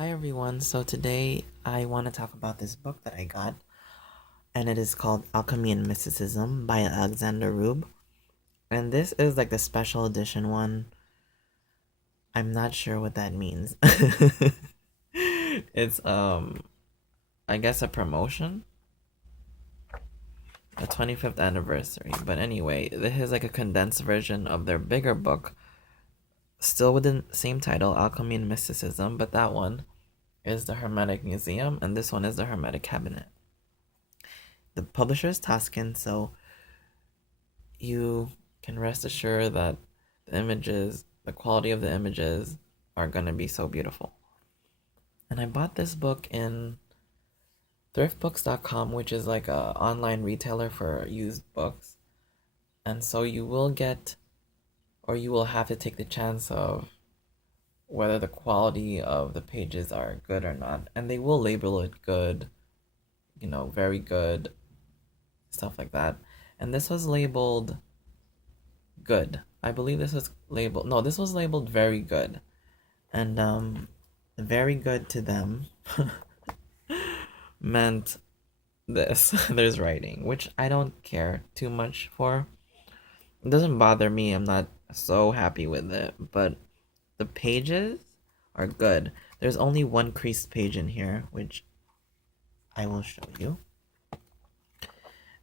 Hi everyone, so today I want to talk about this book that I got, and it is called Alchemy and Mysticism by Alexander Roob. And this is like the special edition one. I'm not sure what that means. It's I guess a promotion, a 25th anniversary. But anyway, this is like a condensed version of their bigger book, still within the same title, Alchemy and Mysticism, but that one is the Hermetic Museum, and this one is the Hermetic Cabinet. The publisher is Taschen, so you can rest assured that the quality of the images are gonna be so beautiful. And I bought this book in thriftbooks.com, which is like a online retailer for used books. And so you will get, or you will have to take the chance of whether the quality of the pages are good or not. And they will label it good, very good, stuff like that. And this was labeled good. I believe this was labeled, no, this was labeled very good. And very good to them meant this. There's writing, which I don't care too much for. It doesn't bother me. I'm not so happy with it, but the pages are good. There's only one creased page in here, which I will show you.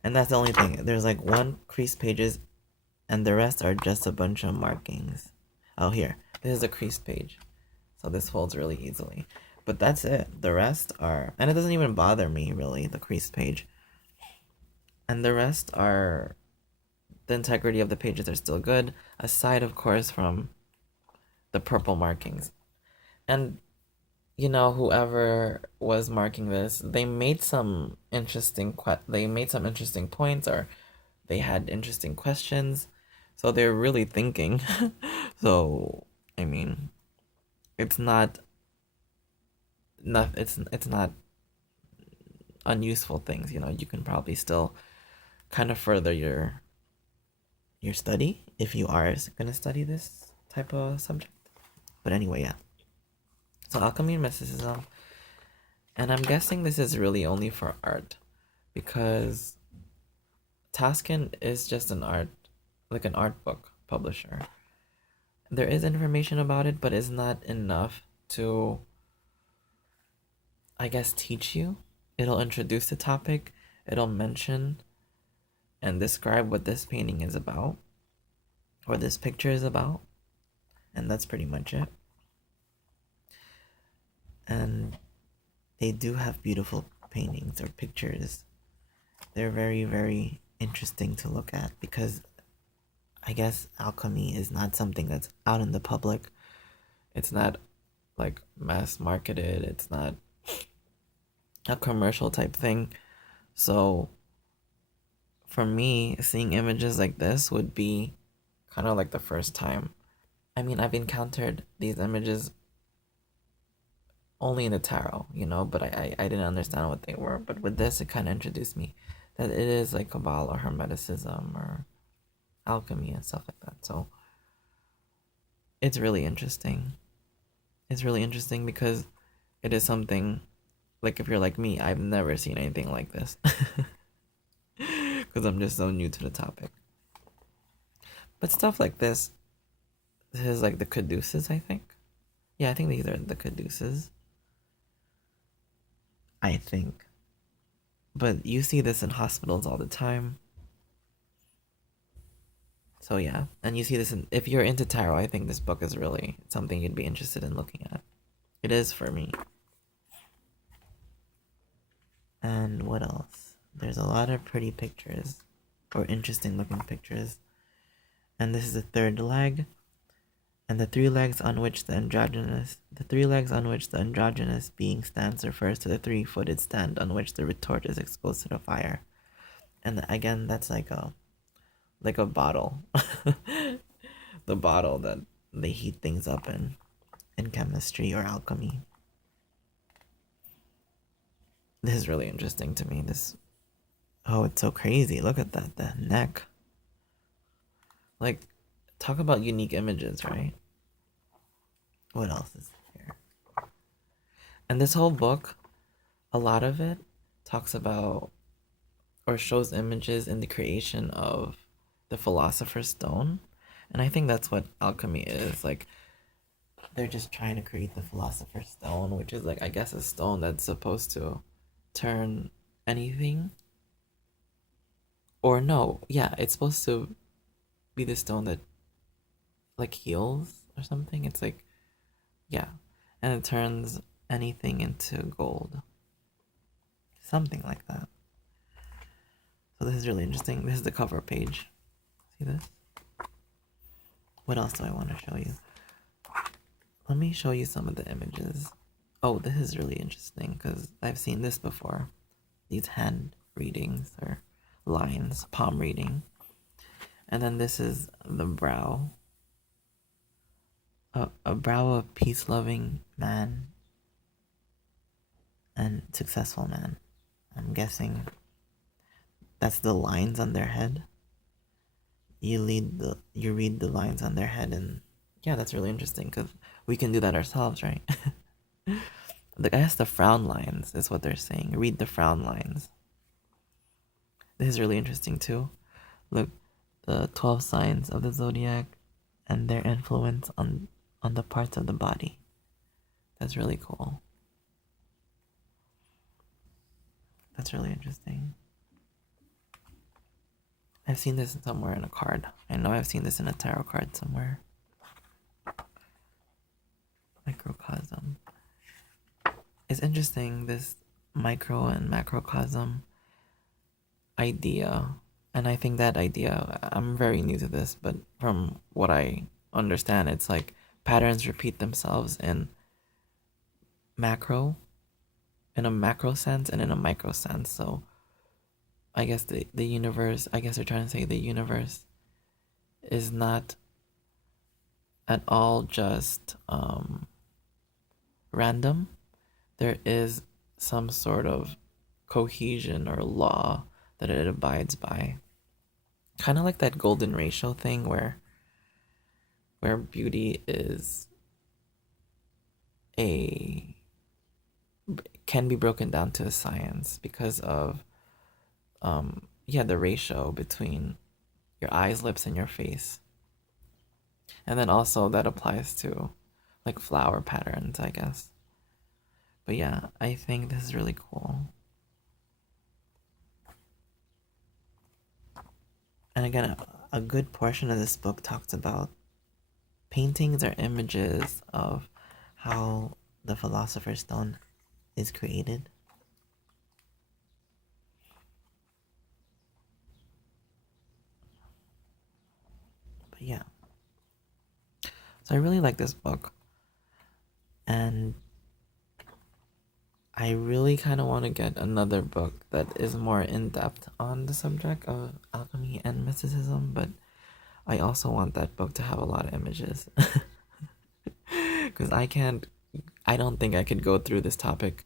And that's the only thing. There's like one creased pages, and the rest are just a bunch of markings. Oh, here. This is a creased page. So this folds really easily. But that's it. The rest are... And it doesn't even bother me, really, the creased page. And the rest are... The integrity of the pages are still good, aside, of course, from the purple markings. And, whoever was marking this, they made some interesting points, or they had interesting questions. So they're really thinking. So, I mean, it's not it's not unuseful things. You can probably still kind of further your study if you are going to study this type of subject. But anyway, yeah. So Alchemy and Mysticism, and I'm guessing this is really only for art, because Taskin is just an art book publisher. There is information about it, but it's not enough to, I guess, teach you. It'll introduce the topic, it'll mention and describe what this painting is about, or this picture is about, and that's pretty much it. And they do have beautiful paintings or pictures. They're very, very interesting to look at, because I guess alchemy is not something that's out in the public. It's not like mass marketed. It's not a commercial type thing. So for me, seeing images like this would be kind of like the first time. I mean, I've encountered these images only in the tarot, but I didn't understand what they were. But with this, it kind of introduced me that it is like Kabbalah or Hermeticism or alchemy and stuff like that. So it's really interesting. It's really interesting because it is something, like, if you're like me, I've never seen anything like this. Because I'm just so new to the topic. But stuff like this is like the caduceus, I think. Yeah, I think these are the caduceus. I think. But you see this in hospitals all the time. So yeah, and you see this if you're into tarot, I think this book is really something you'd be interested in looking at. It is for me. And what else? There's a lot of pretty pictures, or interesting looking pictures. And this is the third leg. And the three legs on which the androgynous being stands refers to the three-footed stand on which the retort is exposed to the fire. And again, that's like a bottle. The bottle that they heat things up in chemistry or alchemy. This is really interesting to me. It's so crazy. Look at that, the neck. Like, talk about unique images, right? What else is here? And this whole book, a lot of it talks about or shows images in the creation of the Philosopher's Stone. And I think that's what alchemy is. Like, they're just trying to create the Philosopher's Stone, which is like, I guess, a stone that's supposed to turn anything. Or no, yeah, it's supposed to be the stone that like heals or something. It's like, yeah. And it turns anything into gold. Something like that. So this is really interesting. This is the cover page. See this? What else do I want to show you? Let me show you some of the images. Oh, this is really interesting because I've seen this before. These hand readings or lines, palm reading. And then this is the brow. A brow of peace-loving man and successful man. I'm guessing that's the lines on their head. You read the lines on their head, and yeah, that's really interesting because we can do that ourselves, right? I guess the frown lines is what they're saying. Read the frown lines. This is really interesting too. Look, the 12 signs of the zodiac and their influence on the parts of the body. That's really cool. That's really interesting. I've seen this somewhere in a card. I know I've seen this in a tarot card somewhere. Microcosm. It's interesting, this micro and macrocosm idea. And I think that idea, I'm very new to this, but from what I understand, it's like patterns repeat themselves in macro, in a macro sense and in a micro sense. So I guess the universe, I guess they're trying to say the universe is not at all just random. There is some sort of cohesion or law that it abides by. Kind of like that golden ratio thing where beauty is a can be broken down to a science because of yeah, the ratio between your eyes, lips, and your face. And then also that applies to like flower patterns, I guess. But yeah, I think this is really cool. And again, a good portion of this book talks about paintings or images of how the Philosopher's Stone is created. But yeah. So I really like this book. And I really kind of want to get another book that is more in depth on the subject of alchemy and mysticism, but I also want that book to have a lot of images. Because I don't think I could go through this topic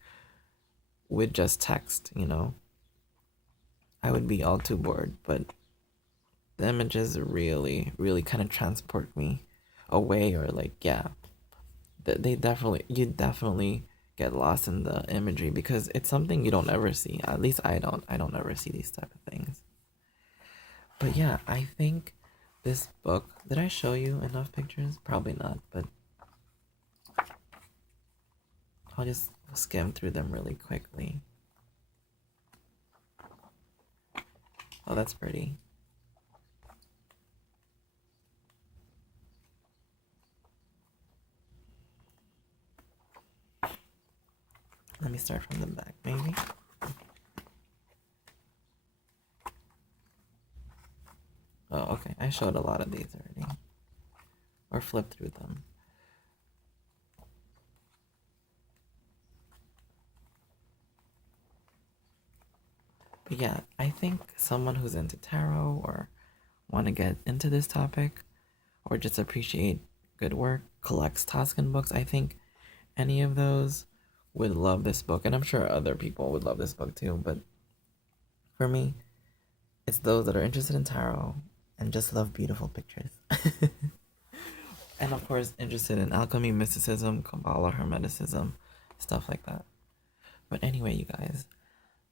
with just text, you know? I would be all too bored, but the images really, really kind of transport me away, or like, yeah, you definitely get lost in the imagery because it's something you don't ever see. At least I don't ever see these type of things. But yeah, I think this book, did I show you enough pictures? Probably not, but I'll just skim through them really quickly. Oh, that's pretty. Let me start from the back, maybe. Oh, okay. I showed a lot of these already. Or flipped through them. But yeah, I think someone who's into tarot or want to get into this topic or just appreciate good work, collects Taschen books, I think any of those would love this book. And I'm sure other people would love this book too. But for me, it's those that are interested in tarot and just love beautiful pictures. And of course, interested in alchemy, mysticism, Kabbalah, Hermeticism, stuff like that. But anyway, you guys,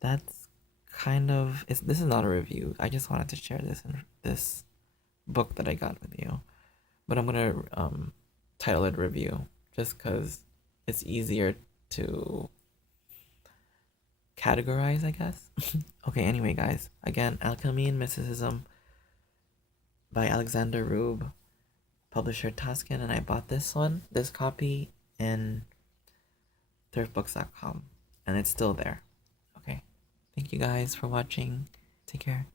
that's kind of this is not a review. I just wanted to share this book that I got with you. But I'm gonna title it review just because it's easier to categorize, I guess. Okay, anyway, guys, again, Alchemy and Mysticism by Alexander Roob, publisher Taschen, and I bought this copy in thriftbooks.com, and it's still there. Okay, thank you guys for watching. Take care.